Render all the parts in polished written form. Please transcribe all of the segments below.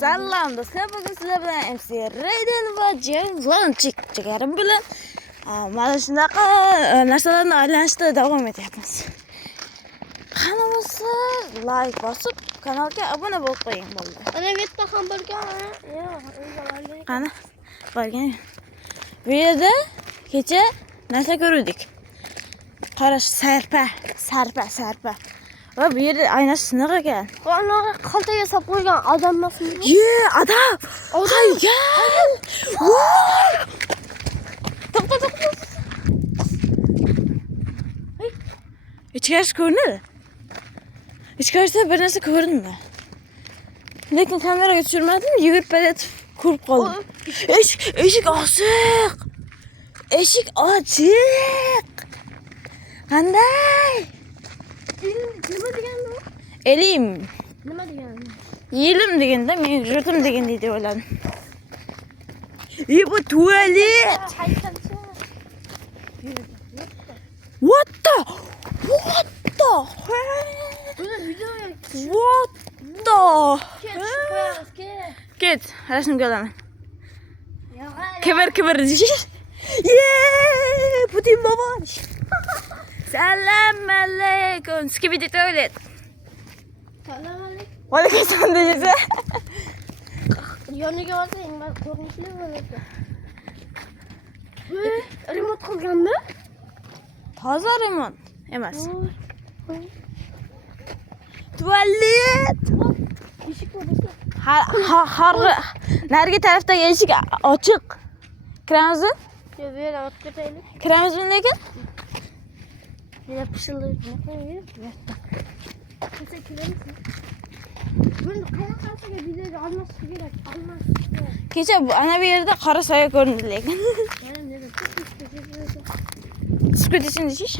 Salom do'stlar, bugun sizlar bilan MC Raiden va James chekarim bilan mana shunaqa narsalarni aylanishda davom etyapmiz. Qani bo'lsa, like bosib, kanalga obuna bo'lib qo'ying bo'ldi. Ana bu yerda ham borgan. Yo'q, qani borgan. Bu yerda kecha narsa ko'rdik. Qarash sarpa. Va bu yerda aynasi siniq ekan. Qonlar qaltaga solib qo'ygan odam emasmi? Ye, adam. Qaygan. To'xta. Ichkarish ko'rinadi. Ichkarida bir narsa ko'rindi. Lekin kameraga tushirmadim, yugurib ketib ko'rib qoldim. Eshik ochiq. Eshik ochiq. Qanday? Nima degani? Elim. Nima degani? Yelim deganda men yurtim degan deydi o'yladim. Bu tualet. What the? Ket, rasmga olaman. Kibir. Yeee, Putin bobosh. Salam alaykum. Skibidi tualet. Salam alaykum. Alaykum assalom deysiz. Yoniga olsang, men ko'rinishli bo'lardi. Remont qilganmi? Toza remont emas. Tualet. Eshik bo'lsa. Har narigi tarafdagi eshik ochiq. Kiramizmi? Yo'q, bu yerga o'tib ketaylik. Kiramizmi lekin? Yana pishildi. Kecha kiramiz. Buni qayerga videoga olmaslik kerak. Kecha ana bu yerda qora soya ko'rindi lekin. Skuter deysiz?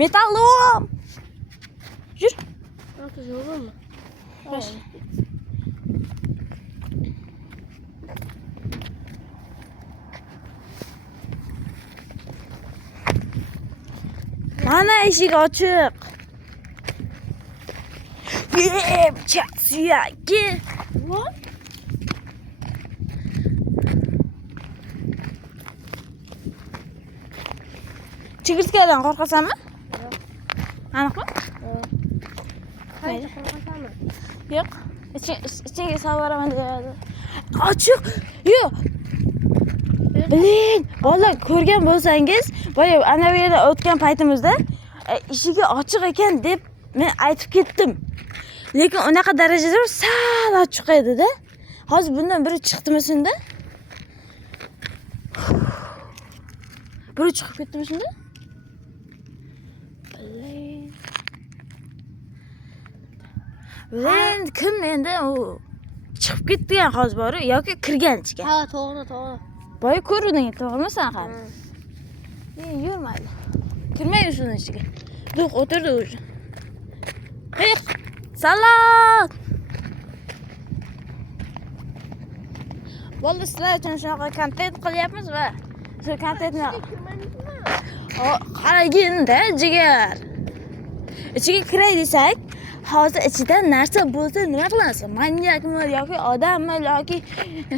Metallom. Yur. Yo'qmi? Bosh. Mana eshik ochiq. Suyagi. What? Chigirtkadan qo'rqasanmi? Yo'q. Aniqmi? Qayerda qo'rqasanmi? Yo'q. Ichingga solvaraman deyadi. Ochiq. Yo'q. Biling, bolalar ko'rgan bo'lsangiz, boya ana bu yerda o'tgan paytimizda eshigi ochiq ekan deb men aytib ketdim. Lekin unaqa darajada sal ochiq edi-da. Hozir bundan biri chiqdimi shunda? Biri chiqib ketdimi shunda? Biling, kim endi u chiqib ketgan hozir bor yoki kirgan ichga? Ha, to'g'ri. Boya ko'rding, to'g'rimi sen ham? Yurmaydi. Kirmay shuni ichiga. Duq o'tirdi o'zi. Hey, salom. Bo'ldi, sizlar uchun shunaqa kontent qilyapmiz va shu kontentni qaragin-da, jigar. Ichiga kiray desak, hozir ichida narsa bo'lsa nima qilasiz? Manyakmi yoki odammi yoki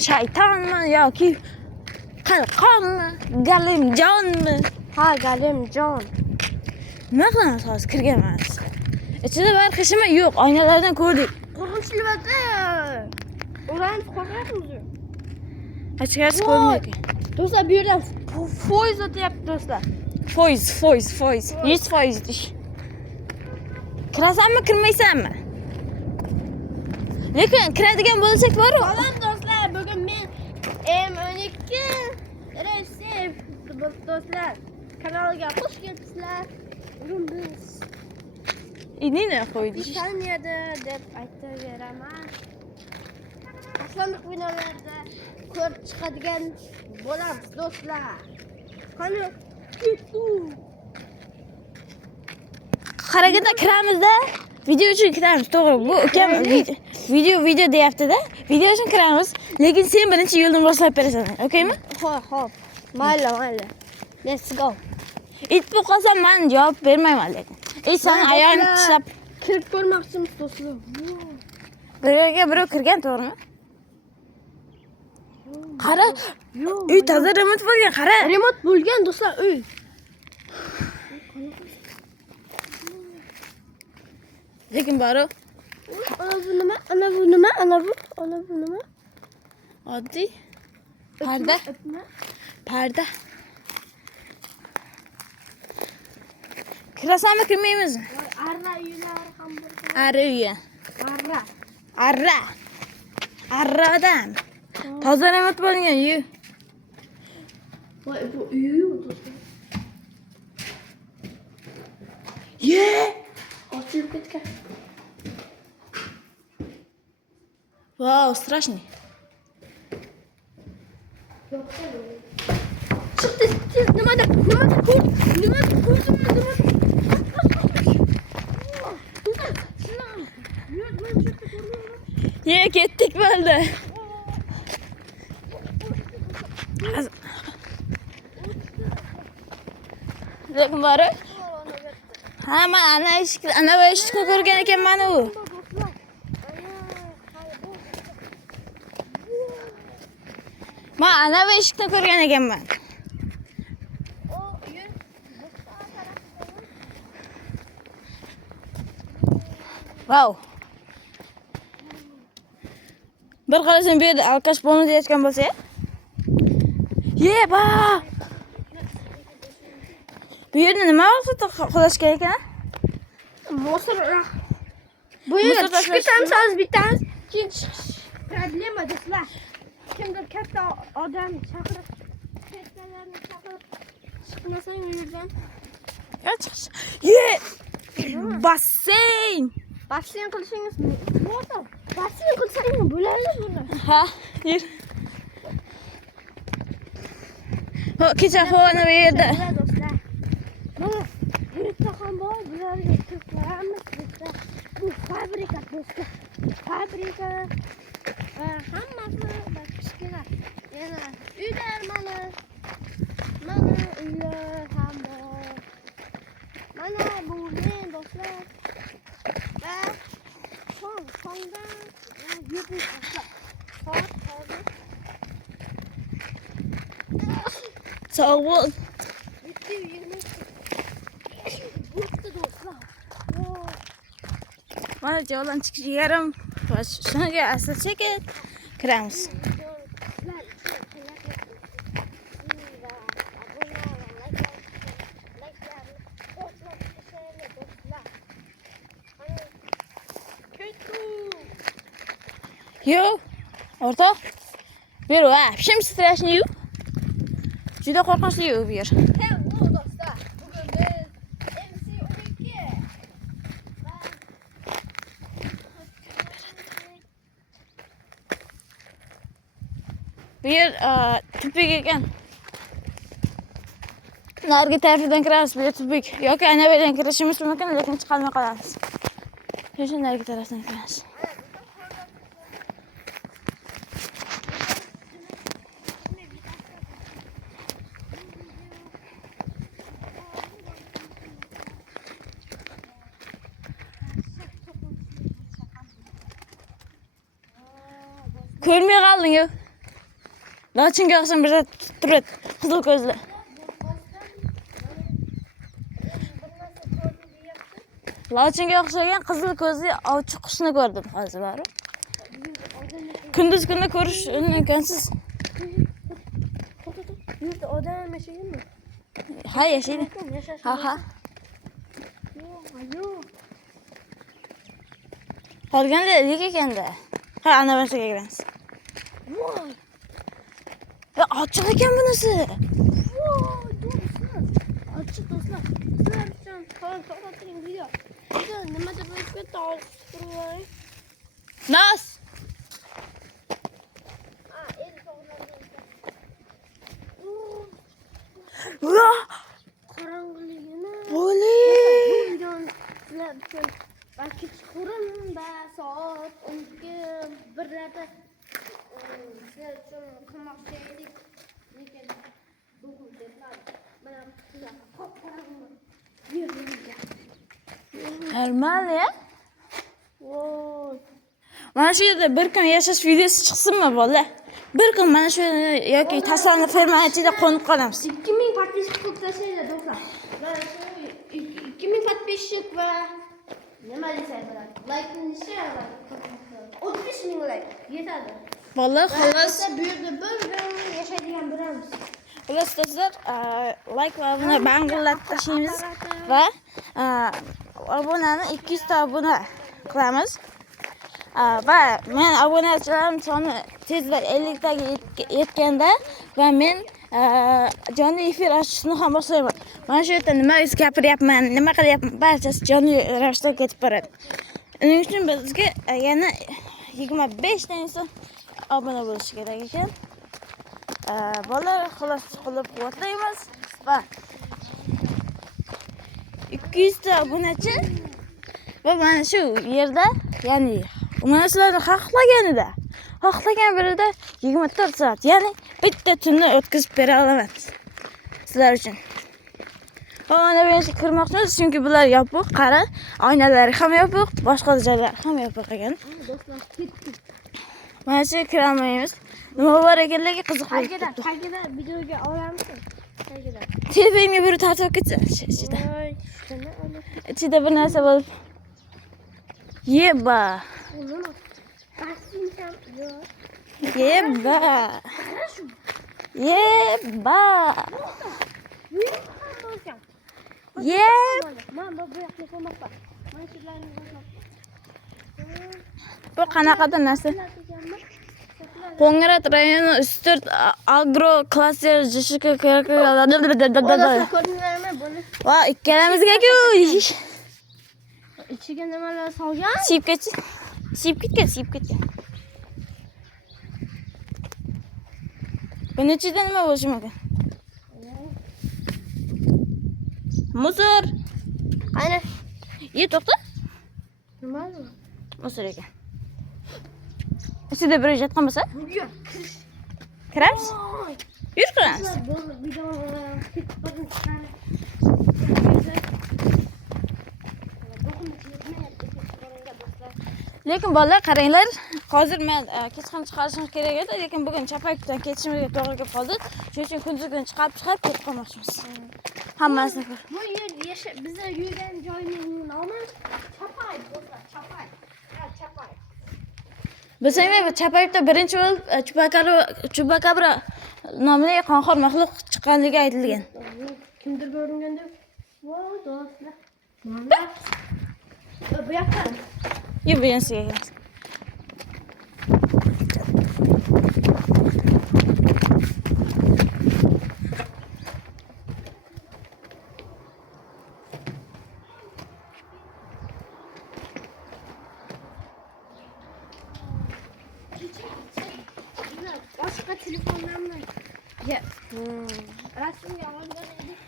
shaytonmi yoki qalqonmi, galimjonmi? Ha, galimjon. Nima qilamiz hozir kirganmiz? Ichida bir qishima yo'q, oynalardan ko'rdik. Qo'rqinchli bo'lsa, ularni qo'rqyapmiz. Ichkarisi ko'rinmaydi. Do'stlar, bu yerdan foiz o'tyapti, do'stlar. Foiz. 100% ish. Kirasanmi, kirmaysanmi? Lekin kiradigan bo'lsak bor-ku. Salom do'stlar, bugun men M12 Racing do'stlar kanaliga xush kelibsizlar. Bugun biz Inini qo'ydik. Ispaniyada deb aytaveraman. Islomlik binolarda ko'rib chiqadigan bo'lamiz do'stlar. Qani Qaraganda kiramizda, video uchun kiramiz, to'g'ri. Bu ukam video deyapti-da. Video uchun kiramiz, lekin sen birinchi yo'lni boshlab berasan, okeymi? Xo'p. Mayli. Let's go. It bu qolsam men javob bermayman lekin. Sen ayog'ini tishlab kirib ko'rmoqchimiz do'stlar. Birga birov kirgan, to'g'rimi? Qara. Yo'q. Uy toza remont bo'lgan, qara. Remont bo'lgan do'stlar uy. Lekin baro Ana bu nima? Ana bu nima? Ana bu nima? oddiy parda. Ipmi? Parda. Kirasanmi, kirmaymizmi? Arra uylar ham bor. Arra uyi. Arra. Arra. Arra odam. Toza remont bo'lgan uy. Voy bu uy do'stlar. Ye! Ochilib ketgan. Wow, страшный. Chiqdi, nimadir ko'zimni Ye, ketdik bo'ldi. Lekin bari. Ha, men ana bu eshikni ko'rgan ekanman u. Men ana bu eshikni ko'rgan ekanman. Wow. Bir qarasam bu yerda alkash bo'lma deyotgan bo'lsa. Ye, ba. Bu yerda nima vaqtda qulash kerak ekan? Mosor. Bu yerga tushib ketamiz bitamiz. Keyin problema do'stlar. Kimdir katta odam chaqirib, kattalarni chaqirib chiqmasang u yerdan. Ye! Basseyn. Basseyn qilishingiz mumkin. Basseyn qilsangiz bo'ladi buni. Ha, yur. Ho, kecha xona bu yerda. Do'stlar. Mana bu yerda ham bor, bularga ko'ramiz do'stlar. Bu fabrika do'stlar. Fabrika hammasi kichkina. Yana uylar mana uylar ham bor. Mana bu men do'stlar. Va sondan yurdik do'stlar. Hozir. Sog' bo'l. Bitti do'stlar. Mana joydan chiqish yarim. Shunga asal chekib kiramiz. Yo, o'rtoq. Bu yer va, shim strashniy. Juda qo'rqinchli bu yer. Hello do'stlar. Bugun biz MC12 Bu yer tupik ekan. Narigi tarafidan kiramiz, bu yer tupik. Yoki ana bu yerdan kirishimiz mumkin, lekin chiqolmay qolamiz. Shu narigi tarafdan kiramiz. Ko'rmay qolding-ku. Lochinga o'xshab bir turib, qizil ko'zli. Lochinga o'xshagan qizil ko'zli ovchi qushni ko'rdim hozir bari. Kunduz kunda ko'rish imkonsiz. Bu yerda odam yashaymi? Ha, yashaydi. Ha. Yo'q. Qolganda lik ekanda. Ha, ana bunisiga kiramiz. Voy. Ya ochiq ekan bunisi. Voy, do'stlar. Ochiq do'stlar. Sizlar uchun to'xtating video. Video nimadir bo'lib ketdi, olishtirvoy. Nos. El to'g'rilangan. Qorong'iligini. Bo'li. Bu videoni sizlar uchun balki chuqurim va soat 12:01larda sizlar uchun qilmoqchi edik. Lekin bu hujjatlar bilan sizlar qop-qorong'i yerga. Normal ya. Voy. Mana shu yerda bir kun yashash videosi chiqsinmi bola? Bir kun mana shu yoki tasavvur ferma ichida qo'nib qolamiz. 2000 подписчик qilib tashlanglar do'stlar. Va 2000 подписчик va nima desam bo'ladi? Like'ni ishlayman. 35 ming like yetadi. Vallahi xolos. Bu yerda bir yashaydigan biramiz. Xolos do'stlar, like va obuna bangillatib tashlaymiz va obunani 200 ta obuna qilamiz. Va men obunachilarim soni tezda 50 taga yetganda va men jonli efir ochishni ham boshlayman. Mana shu yerda nima gapiryapman, nima qilyapman, barchasi jonli ravishda ketib boradi. Uning uchun bizga yana 25 ta inson obuna bo'lishi kerak ekan. Bolalar xolos qo'llab-quvvatlaymiz va 200 ta obunachi va mana shu yerda, ya'ni mana sizlarni xohlagan birida 24 soat, ya'ni bitta tunni o'tkazib bera olaman sizlar uchun. Va mana bu yerga kirmoqchimiz, chunki bular yopiq, qara, oynalari ham yopiq, boshqa joylari ham yopiq ekan. Do'stlar, ketdik. Mana shu kiramaymiz. Nima bor ekanligi qiziq bo'lib turibdi. Qayerda videoga olamizmi? Qayerda? Telefonga bir tartib ketsa, ichida. Voy, shuni olib. Ichida bir narsa bo'lib. Yeba. Nima? Bastincham yo'q. Yeba. Yeba. Bu yerda ham bo'lgan. Yeb. Men bu yoqqa qo'ymoqman. Men sizlarni qo'ymoqman. Bu qanaqadir narsa? Qo'ng'irot rayoni Usturt agro klaster JSHK kerak. Ko'rdinglarmi buni? Va ikkalamizga-ku. Ichiga nimalar solgan? Siyib ketgan. Buni ichida nima bo'lishi mumkin? Musor. Qani? To'xta. Nima? Musor ekan. Ichida bir yotgan bo'lsa? Yo'q. Kiramiz? Yur kiramiz. Lekin bolalar qaranglar, hozir men kechqurun chiqarishimiz kerak edi, lekin bugun Chapayevdan ketishimizga to'g'ri kelib qoldi. Shuning uchun kunduz kuni chiqarib ketib qolmoqchimiz. Hammasini ko'r. Bu yer bizlar yurgan joyning nomi Chapayev do'stlar, Chapayev. Chapayev. Bilsanglar, Chapayevda birinchi bo'lib Chupakabra nomli qonxo'r maxluq chiqqanligi aytilgan. Kimdir ko'ringanda, voy do'stlar. Mana bu yoqqa. Bu yansiga kelamiz. Boshqa telefonlarni rasmga olgan edik.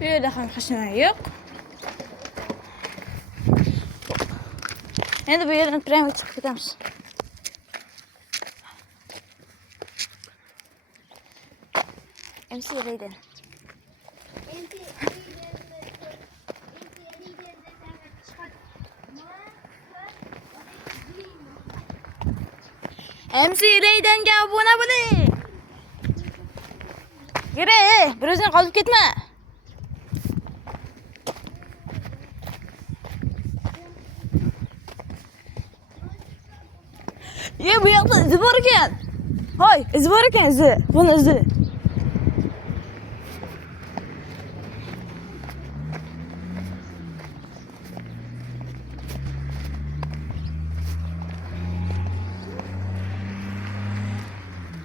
Bu yerda ham hech nima yo'q. Endi bu yerdan prямо chiqib ketamiz. MC Rayden. MC Raydenga obuna bo'ling. Yura, birozdan qolib ketma. Bu yoqda izi bor ekan. Hoy, izi bor ekan, izi. Buni izi.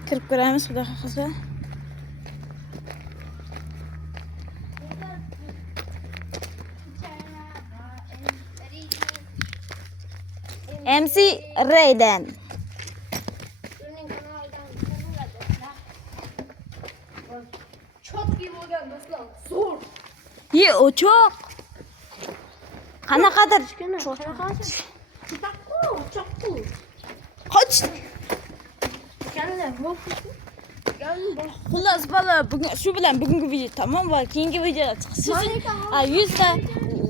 Kirib ko'ramiz, xudo xohlasa. MC Rayden. Çok iyi bo'lgan do'stlar. Zo'r. O çok. Qanaqadir Chaqku. qoch. Kalla. Xullas bola, bugun shu bilan bugungi video tamom va keyingi videoda chiqishi uchun 100 ta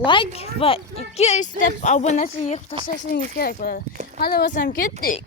like va 200 ta obunachi yig'ib tashlashingiz kerak bo'ladi. Hali bo'lsam ketdik.